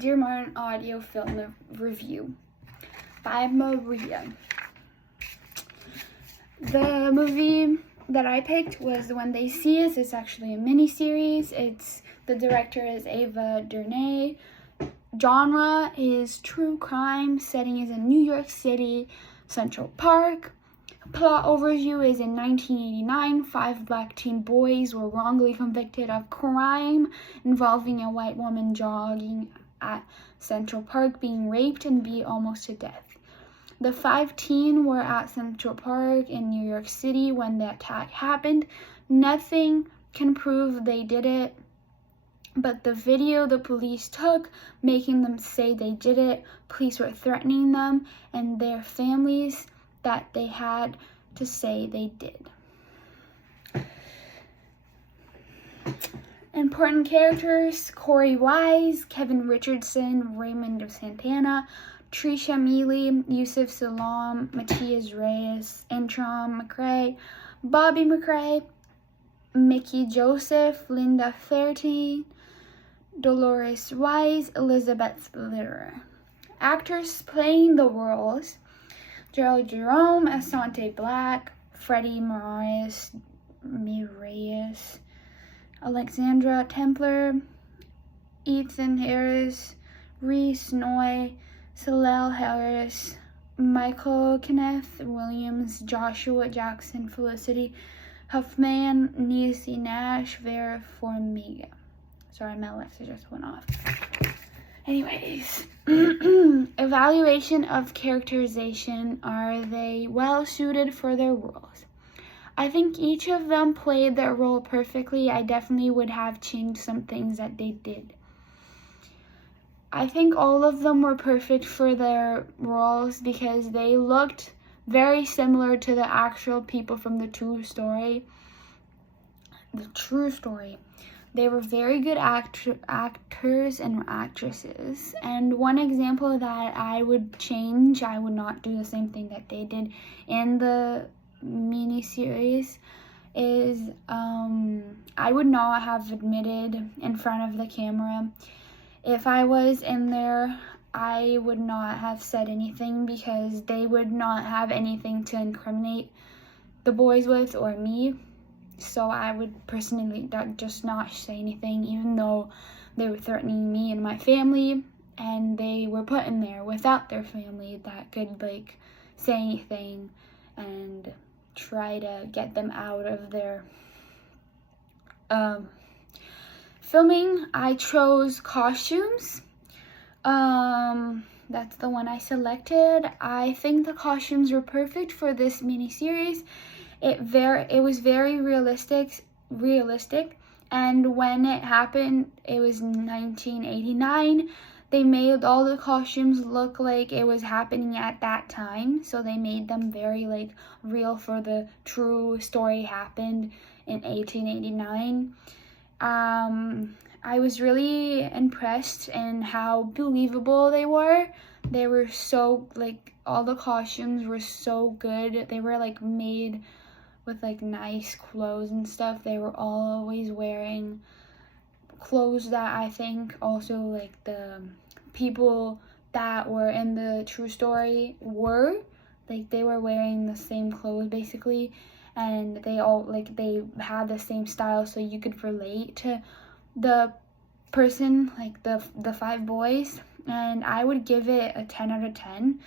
Dear Martin audio film review by Maria. The movie that I picked was When They See Us. It's actually a mini-series. The director is Ava DuVernay. Genre is true crime. Setting is in New York City, Central Park. Plot overview is in 1989, 5 black teen boys were wrongly convicted of crime involving a white woman jogging at Central Park, being raped and beat almost to death. The 5 teens were at Central Park in New York City when the attack happened. Nothing can prove they did it, but the video the police took, making them say they did it. Police were threatening them and their families that they had to say they did. Important characters: Corey Wise, Kevin Richardson, Raymond Santana, Trisha Meili, Yusuf Salaam, Matias Reyes, Antron McCray, Bobby McCray, Mickey Joseph, Linda Fairty, Dolores Wise, Elizabeth Splitter. Actors playing the roles: Gerald Jerome, Asante Black, Freddie Moraes, Alexandra Templar, Ethan Harris, Reese Noy, Salel Harris, Michael Kenneth Williams, Joshua Jackson, Felicity Huffman, Niecy Nash, Vera Farmiga. Sorry, my Alexa just went off. Anyways, evaluation of characterization. Are they well suited for their roles? I think each of them played their role perfectly. I definitely would have changed some things that they did. I think all of them were perfect for their roles because they looked very similar to the actual people from the true story. They were very good actors and actresses. And one example that I would change, I would not do the same thing that they did in the mini-series, is I would not have admitted in front of the camera. If I was in there, I would not have said anything because they would not have anything to incriminate the boys with or me. So I would personally just not say anything, even though they were threatening me and my family, and they were put in there without their family that could say anything and try to get them out of their filming. I chose costumes. That's the one I selected. I think the costumes were perfect for this mini-series. It was very realistic, and when it happened, it was 1989. They made all the costumes look like it was happening at that time, so they made them very real for the true story happened in 1889. I was really impressed in how believable they were. They were so all the costumes were so good. They were made with nice clothes and stuff. They were always wearing clothes that I think also the people that were in the true story were. They were wearing the same clothes basically, and they all they had the same style, so you could relate to the person, the 5 boys. And I would give it a 10 out of 10.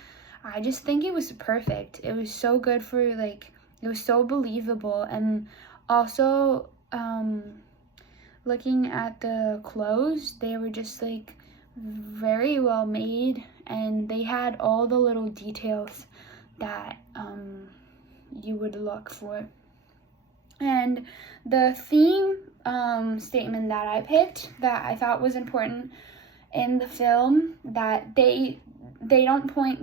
I just think it was perfect. It was so good for it was so believable. And also looking at the clothes, they were just very well made, and they had all the little details that you would look for. And the theme statement that I picked that I thought was important in the film, that they don't point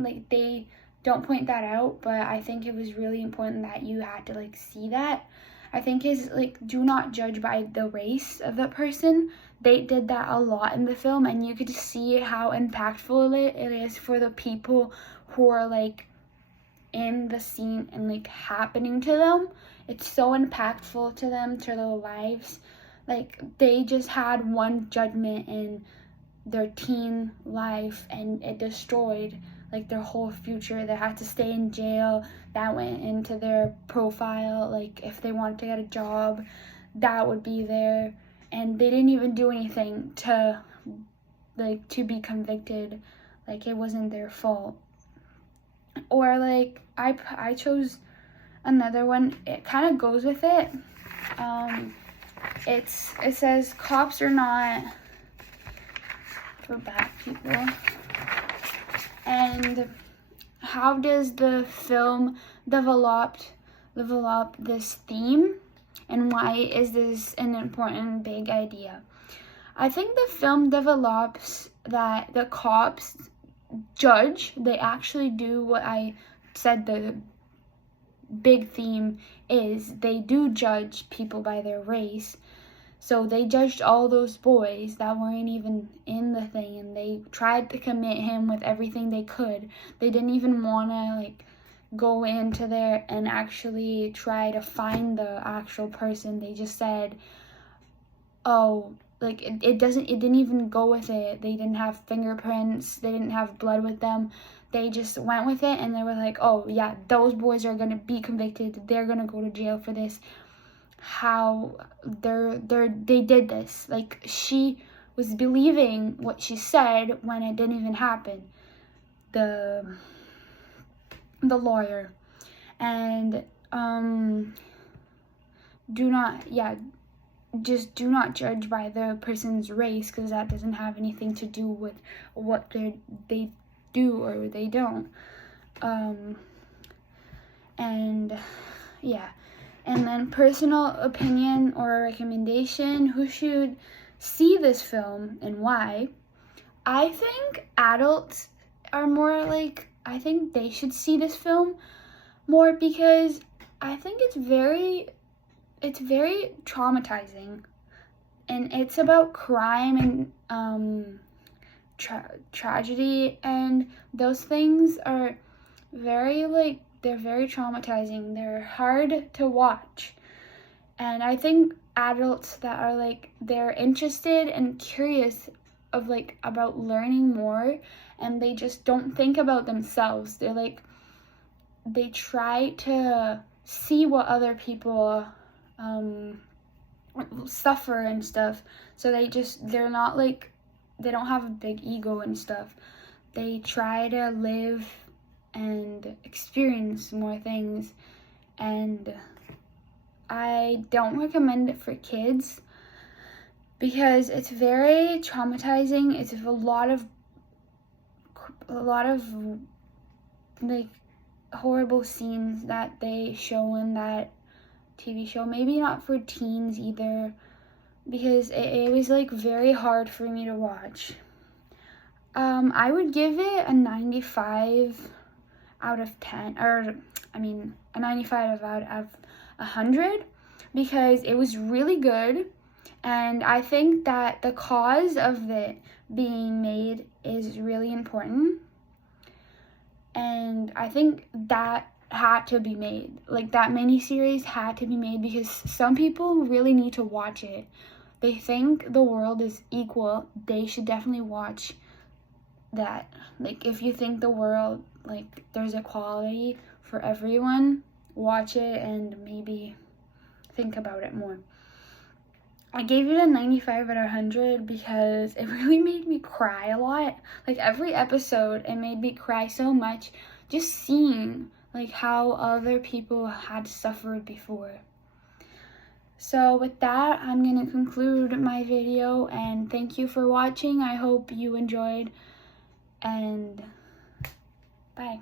that out, but I think it was really important that you had to see that. I think is do not judge by the race of the person. They did that a lot in the film, and you could see how impactful it is for the people who are in the scene and happening to them. It's so impactful to them, to their lives. They just had one judgment, and their teen life, and it destroyed like their whole future. They had to stay in jail. That went into their profile. Like if they wanted to get a job, that would be there. And they didn't even do anything to be convicted. Like it wasn't their fault. Or like I chose another one. It kind of goes with it. It says cops are not for bad people. And how does the film develop this theme, and why is this an important big idea? I think the film develops that the cops judge. They actually do what I said the big theme is. They do judge people by their race. So they judged all those boys that weren't even in the thing, and they tried to commit him with everything they could. They didn't even want to like go into there and actually try to find the actual person. They just said, oh, like it didn't even go with it. They didn't have fingerprints. They didn't have blood with them. They just went with it, and they were like, oh yeah, those boys are gonna be convicted. They're gonna go to jail for this. How they did this. Like she was believing what she said when it didn't even happen. The lawyer. And just do not judge by the person's race, because that doesn't have anything to do with what they do or they don't. And yeah. And then personal opinion or recommendation, who should see this film and why? I think adults are more like, I think they should see this film more, because I think it's very traumatizing, and it's about crime and tragedy, and those things are very they're very traumatizing. They're hard to watch. And I think adults that are they're interested and curious of about learning more, and they just don't think about themselves. They're they try to see what other people suffer and stuff. So they're not they don't have a big ego and stuff. They try to live and experience more things, and I don't recommend it for kids because it's very traumatizing. It's a lot of horrible scenes that they show in that TV show. Maybe not for teens either, because it was very hard for me to watch. I would give it a 95 out of 10, or a 95 out of 100, because it was really good, and I think that the cause of it being made is really important, and I think that had to be made. That miniseries had to be made because some people really need to watch it. They think the world is equal. They should definitely watch that. If you think the world, there's equality for everyone, watch it and maybe think about it more. I gave it a 95 out of 100 because it really made me cry a lot. Every episode, it made me cry so much just seeing how other people had suffered before. So with that, I'm going to conclude my video, and thank you for watching. I hope you enjoyed, and bye.